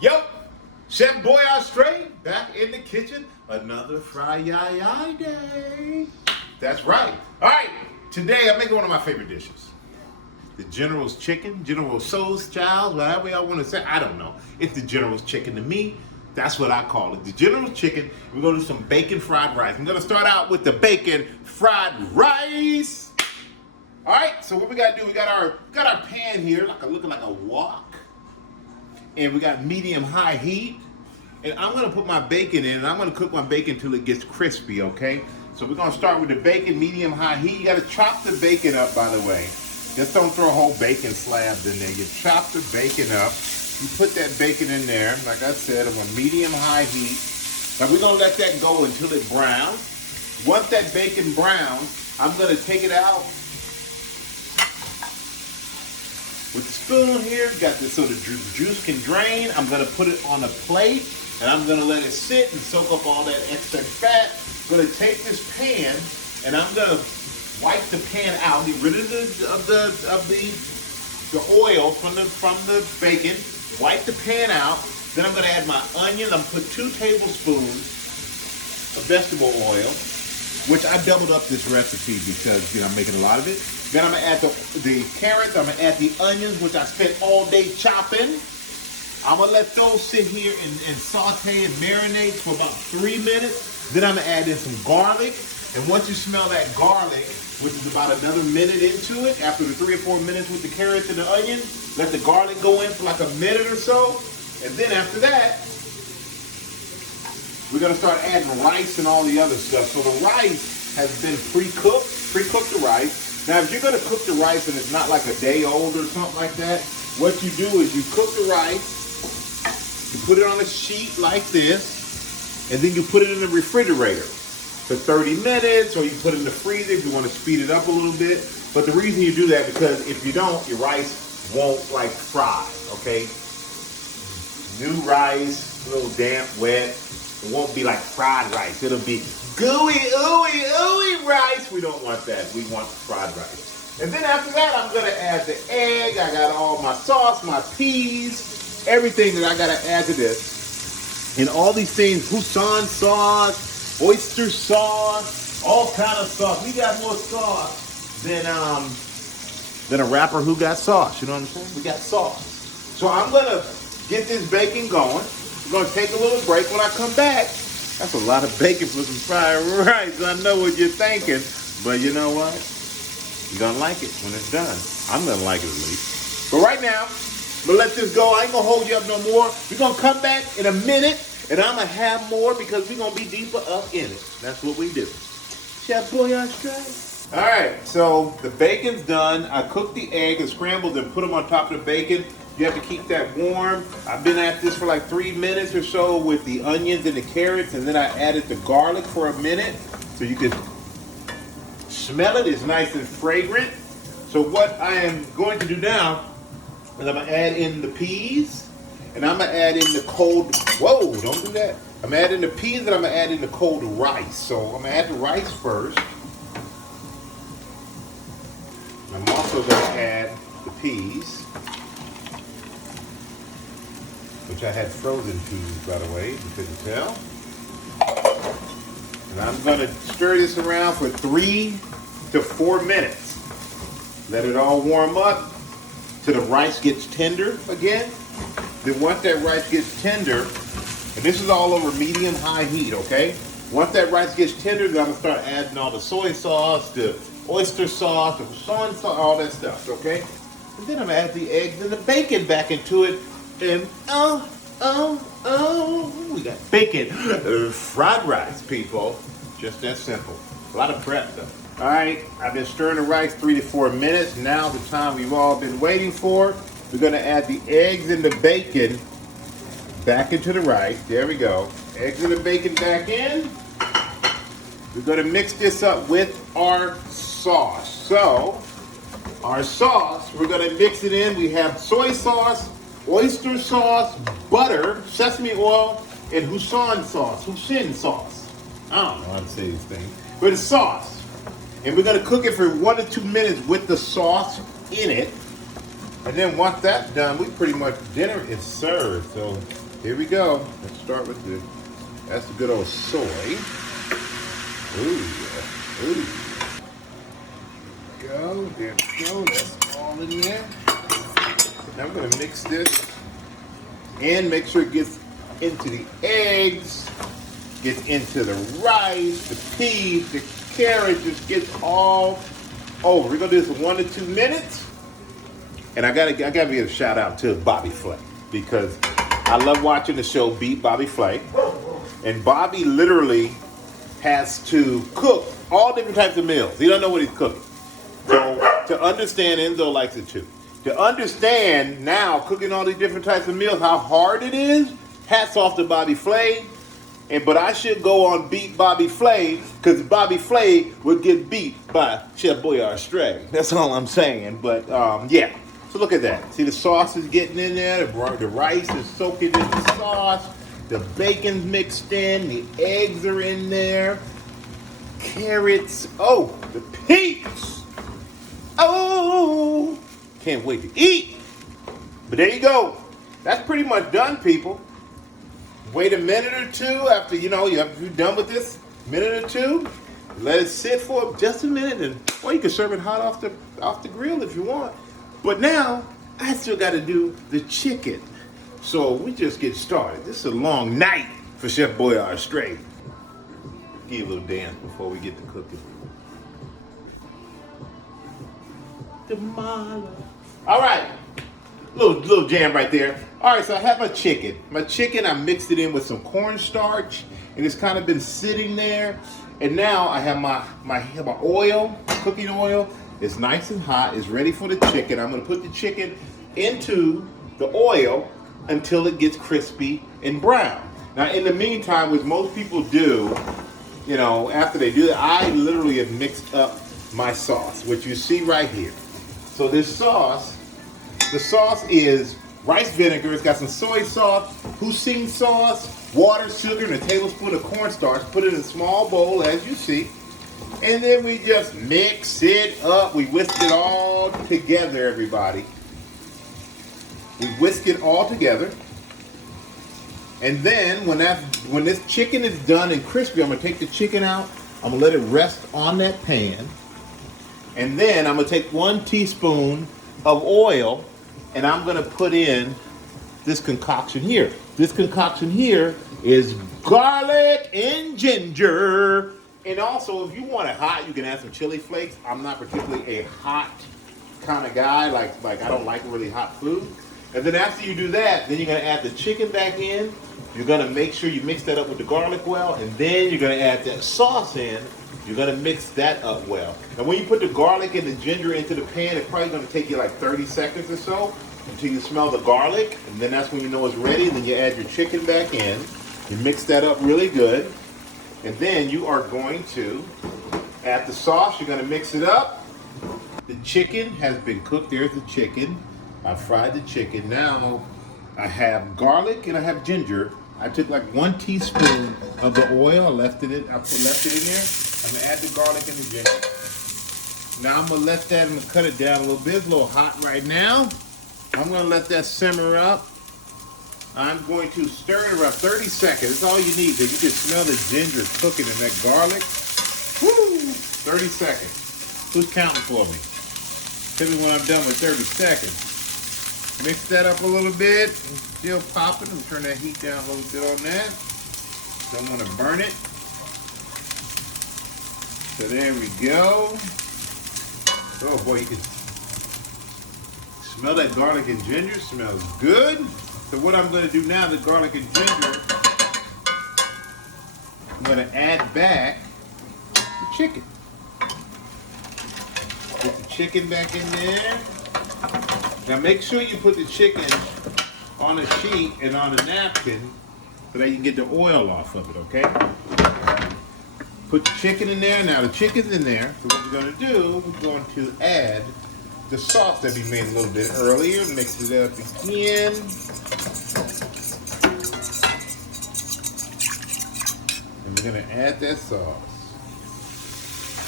Yo, Chef Boy Stray back in the kitchen. Another Fry-yi-yi day. That's right. All right, today I'm making one of my favorite dishes. The General's chicken, General Soul's child, whatever y'all want to say. I don't know. It's the General's chicken to me. That's what I call it. The General's chicken. We're going to do some bacon fried rice. I'm going to start out with the bacon fried rice. All right, so what we got to do, we got our pan here, looking like a wok. And we got medium-high heat. And I'm going to put my bacon in, and I'm going to cook my bacon till it gets crispy, okay? So we're going to start with the bacon, medium-high heat. You got to chop the bacon up, by the way. Just don't throw whole bacon slabs in there. You chop the bacon up. You put that bacon in there, like I said, on medium-high heat. Now we're going to let that go until it browns. Once that bacon browns, I'm going to take it out with the spoon here, got this so the juice can drain. I'm gonna put it on a plate and I'm gonna let it sit and soak up all that excess fat. I'm gonna take this pan and I'm gonna wipe the pan out, get rid of the oil from the bacon. Wipe the pan out. Then I'm gonna add my onions. I'm gonna put 2 tablespoons of vegetable oil, which I doubled up this recipe because I'm making a lot of it. Then I'm gonna add the carrots, I'm gonna add the onions, which I spent all day chopping. I'm gonna let those sit here and saute and marinate for about 3 minutes. Then I'm gonna add in some garlic. And once you smell that garlic, which is about another minute into it, after the 3 or 4 minutes with the carrots and the onions, let the garlic go in for like a minute or so. And then after that, we're gonna start adding rice and all the other stuff. So the rice has been pre-cooked the rice. Now, if you're going to cook the rice and it's not like a day old or something like that, what you do is you cook the rice, you put it on a sheet like this, and then you put it in the refrigerator for 30 minutes, or you put it in the freezer if you want to speed it up a little bit. But the reason you do that, because if you don't, your rice won't like fry, okay? New rice, a little damp, wet, it won't be like fried rice. It'll be gooey, ooey, ooey rice. We don't want that. We want fried rice. And then after that, I'm going to add the egg. I got all my sauce, my peas, everything that I got to add to this. And all these things, Houston sauce, oyster sauce, all kind of sauce. We got more sauce than a rapper who got sauce. You know what I'm saying? We got sauce. So I'm going to get this bacon going. We're going to take a little break. When I come back, that's a lot of bacon for some fried rice. I know what you're thinking, but you know what? You're going to like it when it's done. I'm going to like it at least. But right now, I'm going to let this go. I ain't going to hold you up no more. We're going to come back in a minute, and I'm going to have more because we're going to be deeper up in it. That's what we do. Chef Boy Stray. All right, so the bacon's done. I cooked the egg and scrambled and put them on top of the bacon. You have to keep that warm. I've been at this for like 3 minutes or so with the onions and the carrots, and then I added the garlic for a minute so you can smell it. It's nice and fragrant. So what I am going to do now is I'm going to add in the peas, and I'm going to add in the cold, whoa, don't do that. I'm adding the peas, and I'm going to add in the cold rice. So I'm going to add the rice first. I'm also going to add the peas, which I had frozen peas, by the way, you couldn't tell. And I'm going to stir this around for 3 to 4 minutes. Let it all warm up till the rice gets tender again. Then once that rice gets tender, and this is all over medium-high heat, okay? Once that rice gets tender, then I'm going to start adding all the soy sauce, the oyster sauce, the Houston sauce, all that stuff, okay? And then I'm going to add the eggs and the bacon back into it. And we got bacon fried rice, people. Just that simple. A lot of prep though. All right, I've been stirring the rice 3 to 4 minutes. Now the time we've all been waiting for. We're gonna add the eggs and the bacon back into the rice. There we go. Eggs and the bacon back in. We're gonna mix this up with our sauce. So, our sauce, we're gonna mix it in. We have soy sauce, oyster sauce, butter, sesame oil, and Houston sauce. I don't know how to say these things. But it's sauce. And we're going to cook it for 1 to 2 minutes with the sauce in it. And then once that's done, we pretty much, dinner is served. So Here we go. Let's start with that's the good old soy. Ooh, yeah. Ooh. There we go. That's all in there. Now I'm gonna mix this and make sure it gets into the eggs, gets into the rice, the peas, the carrot, just gets all over. We're gonna do this in 1 to 2 minutes. And I gotta give a shout out to Bobby Flay because I love watching the show Beat Bobby Flay. And Bobby literally has to cook all different types of meals. He don't know what he's cooking. So to understand, Enzo likes it too. To understand now cooking all these different types of meals, how hard it is, hats off to Bobby Flay. But I should go on Beat Bobby Flay because Bobby Flay would get beat by Chef Boyardee. That's all I'm saying. But yeah. So look at that. See the sauce is getting in there. The rice is soaking in the sauce. The bacon's mixed in. The eggs are in there. Carrots. Oh, the peas. Oh, can't wait to eat. But there you go. That's pretty much done, people. Wait a minute or two after, you're done with this. Minute or two. Let it sit for just a minute. Or you can serve it hot off the grill if you want. But now, I still got to do the chicken. So we just get started. This is a long night for Chef Boyardee. Give you a little dance before we get to cooking. All right. Little jam right there. All right, so I have my chicken. My chicken, I mixed it in with some cornstarch. And it's kind of been sitting there. And now I have my oil, cooking oil. It's nice and hot. It's ready for the chicken. I'm going to put the chicken into the oil until it gets crispy and brown. Now, in the meantime, what most people do, after they do that, I literally have mixed up my sauce, which you see right here. So this sauce, the sauce is rice vinegar. It's got some soy sauce, hoisin sauce, water, sugar, and a tablespoon of cornstarch. Put it in a small bowl, as you see. And then we just mix it up. We whisk it all together, everybody. We whisk it all together. And then when this chicken is done and crispy, I'm going to take the chicken out. I'm going to let it rest on that pan. And then I'm going to take 1 teaspoon of oil and I'm going to put in this concoction here. This concoction here is garlic and ginger. And also, if you want it hot, you can add some chili flakes. I'm not particularly a hot kind of guy. Like I don't like really hot food. And then after you do that, then you're going to add the chicken back in. You're going to make sure you mix that up with the garlic well. And then you're going to add that sauce in. You're going to mix that up well. And when you put the garlic and the ginger into the pan, it's probably going to take you like 30 seconds or so until you smell the garlic. And then that's when you know it's ready. And then you add your chicken back in. You mix that up really good. And then you are going to add the sauce. You're going to mix it up. The chicken has been cooked. There's the chicken. I fried the chicken. Now I have garlic and I have ginger. I took like 1 teaspoon of the oil. I left it in there. I'm going to add the garlic and the ginger. Now I'm going to let that, I'm going to cut it down a little bit. It's a little hot right now. I'm going to let that simmer up. I'm going to stir it around 30 seconds. That's all you need, because you can smell the ginger cooking and that garlic. Woo! 30 seconds. Who's counting for me? Tell me when I'm done with 30 seconds. Mix that up a little bit. Still popping. And turn that heat down a little bit on that. Don't want to burn it. So there we go. Oh boy, you can smell that garlic and ginger. Smells good. So what I'm going to do now, the garlic and ginger, I'm going to add back the chicken. Put the chicken back in there. Now make sure you put the chicken on a sheet and on a napkin so that you can get the oil off of it, okay? Put the chicken in there. Now the chicken's in there. So what we're going to do, we're going to add the sauce that we made a little bit earlier. Mix it up again. And we're going to add that sauce.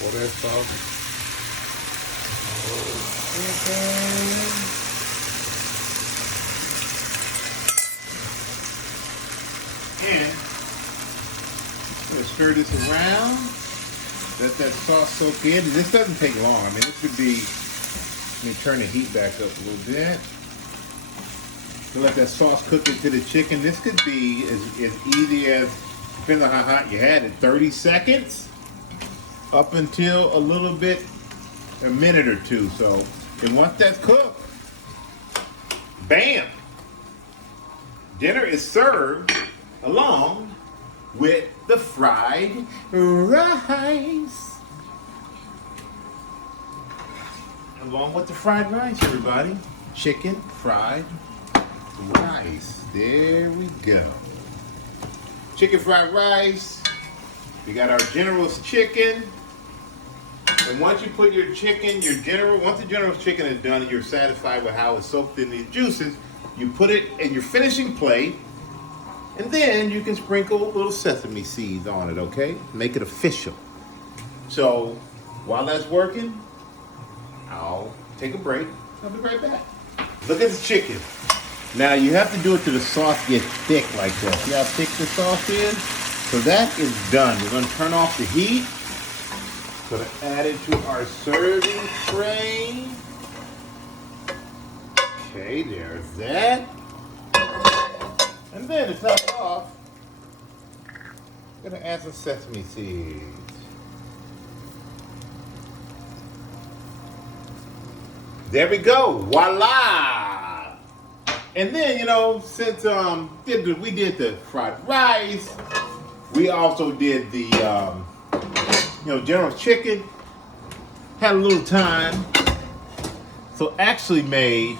Pour that sauce. And stir this around. Let that sauce soak in. This doesn't take long. I mean, this could be, let me turn the heat back up a little bit. To let that sauce cook into the chicken. This could be as easy as, depends on how hot you had it, 30 seconds up until a little bit, a minute or two. So, and once that's cooked, bam! Dinner is served along with the fried rice. Along with the fried rice, everybody. Chicken fried rice. There we go. Chicken fried rice. We got our General's chicken. And once you put your chicken, once the General's chicken is done and you're satisfied with how it's soaked in these juices, you put it in your finishing plate, and then you can sprinkle little sesame seeds on it, okay? Make it official. So while that's working, I'll take a break. I'll be right back. Look at the chicken. Now you have to do it till the sauce gets thick like this. See how thick the sauce is? So that is done. We're gonna turn off the heat. Gonna add it to our serving tray. Okay, there's that. And then to top it off, I'm gonna add some sesame seeds. There we go, voila! And then, since we did the fried rice, we also did the General's chicken. Had a little time, so actually made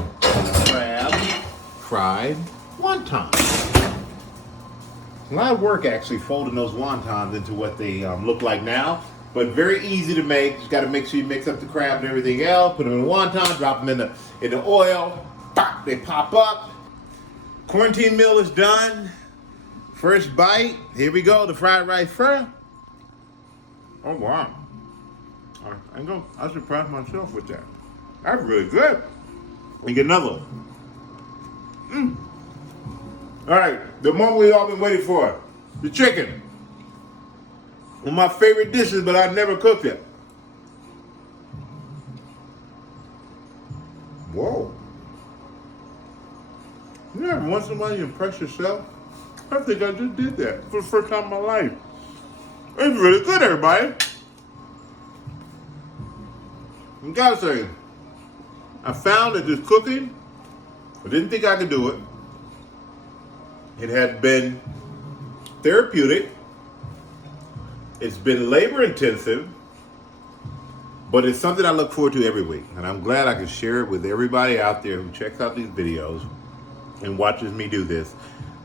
crab fried wonton. A lot of work actually folding those wontons into what they look like now, but very easy to make. Just got to make sure you mix up the crab and everything else. Put them in the wonton, drop them in the oil. Pop, they pop up. Quarantine meal is done. First bite. Here we go. The fried rice fry. Oh wow! I surprised myself with that. That's really good. We get another one. All right, the moment we've all been waiting for, the chicken. One of my favorite dishes, but I've never cooked it. Whoa. You ever want somebody to impress yourself? I think I just did that for the first time in my life. It's really good, everybody. I gotta say, I found that this cooking, I didn't think I could do it. It had been therapeutic. It's been labor intensive, but it's something I look forward to every week. And I'm glad I can share it with everybody out there who checks out these videos and watches me do this.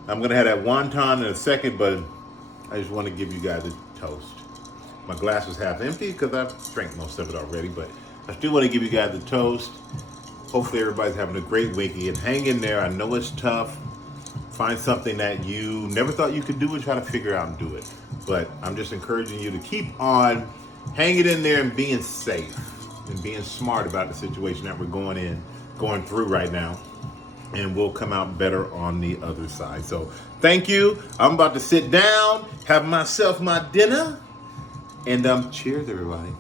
I'm gonna have that wonton in a second, but I just want to give you guys a toast. My glass is half empty because I've drank most of it already, but I still want to give you guys a toast. Hopefully everybody's having a great week and hang in there. I know it's tough. Find something that you never thought you could do and try to figure out and do it. But I'm just encouraging you to keep on hanging in there and being safe and being smart about the situation that we're going through right now. And we'll come out better on the other side. So thank you. I'm about to sit down, have myself my dinner, and cheers, everybody.